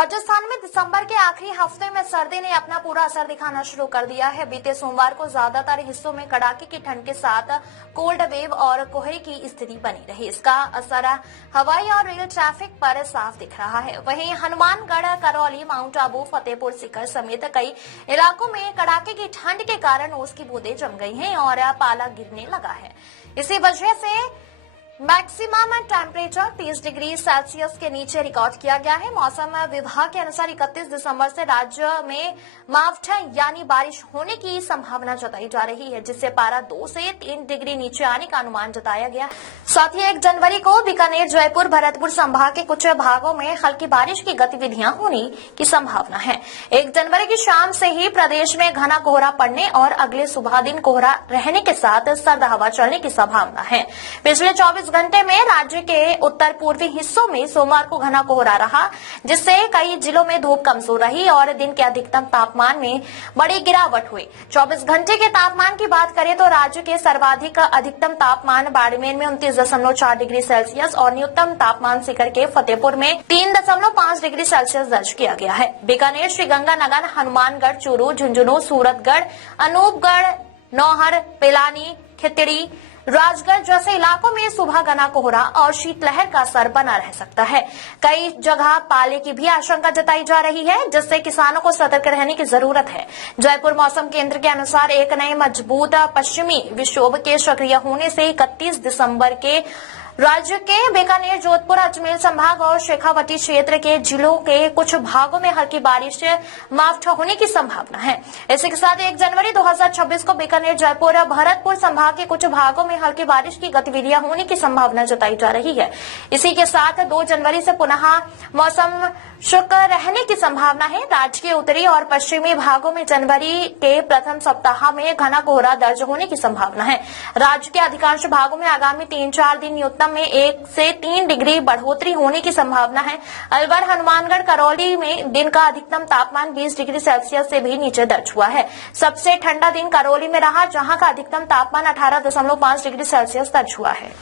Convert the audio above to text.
राजस्थान में दिसंबर के आखिरी हफ्ते में सर्दी ने अपना पूरा असर दिखाना शुरू कर दिया है। बीते सोमवार को ज्यादातर हिस्सों में कड़ाके की ठंड के साथ कोल्ड वेव और कोहरे की स्थिति बनी रही। इसका असर हवाई और रेल ट्रैफिक पर साफ दिख रहा है। वहीं हनुमानगढ़, करौली, माउंट आबू, फतेहपुर सीकर समेत कई इलाकों में कड़ाके की ठंड के कारण ओस की बूंदें जम गई हैं और पाला गिरने लगा है। इसी वजह से मैक्सिमम टेम्परेचर 30 डिग्री सेल्सियस के नीचे रिकॉर्ड किया गया है। मौसम विभाग के अनुसार 31 दिसंबर से राज्य में मावठन यानी बारिश होने की संभावना जताई जा रही है, जिससे पारा 2 से 3 डिग्री नीचे आने का अनुमान जताया गया। साथ ही 1 जनवरी को बीकानेर, जयपुर, भरतपुर संभाग के कुछ भागों में हल्की बारिश की गतिविधियां होने की संभावना है। 1 जनवरी की शाम से ही प्रदेश में घना कोहरा पड़ने और अगले सुबह दिन कोहरा रहने के साथ सर्द हवा चलने की संभावना है। पिछले 24 घंटे में राज्य के उत्तर पूर्वी हिस्सों में सोमवार को घना कोहरा रहा, जिससे कई जिलों में धूप कमजोर रही और दिन के अधिकतम तापमान में बड़ी गिरावट हुई। 24 घंटे के तापमान की बात करें तो राज्य के सर्वाधिक अधिकतम तापमान बाड़मेर में 29.4 डिग्री सेल्सियस और न्यूनतम तापमान सीकर के फतेहपुर में 3.5 डिग्री सेल्सियस दर्ज किया गया है। बीकानेर, श्रीगंगानगर, हनुमानगढ़, चूरू, झुंझुनू, सूरतगढ़, अनूपगढ़, नौहर, पिलानी, खितड़ी, राजगढ़ जैसे इलाकों में सुबह घना कोहरा और शीतलहर का असर बना रह सकता है। कई जगह पाले की भी आशंका जताई जा रही है, जिससे किसानों को सतर्क रहने की जरूरत है। जयपुर मौसम केंद्र के अनुसार एक नए मजबूत पश्चिमी विक्षोभ के सक्रिय होने से 31 दिसंबर के राज्य के बीकानेर, जोधपुर, अजमेर संभाग और शेखावटी क्षेत्र के जिलों के कुछ भागों में हल्की बारिश मावठा होने की संभावना है। इसी के साथ 1 जनवरी 2026 को बीकानेर, जयपुर, भरतपुर संभाग के कुछ भागों में हल्की बारिश की गतिविधियां होने की संभावना जताई जा रही है। इसी के साथ 2 जनवरी से पुनः मौसम शुष्क रहने की संभावना है। राज्य के उत्तरी और पश्चिमी भागों में जनवरी के प्रथम सप्ताह में घना कोहरा दर्ज होने की संभावना है। राज्य के अधिकांश भागों में आगामी 3-4 दिन न्यूनतम में 1 से 3 डिग्री बढ़ोतरी होने की संभावना है। अलवर, हनुमानगढ़, करौली में दिन का अधिकतम तापमान 20 डिग्री सेल्सियस से भी नीचे दर्ज हुआ है। सबसे ठंडा दिन करौली में रहा, जहां का अधिकतम तापमान 18.5 डिग्री सेल्सियस दर्ज हुआ है।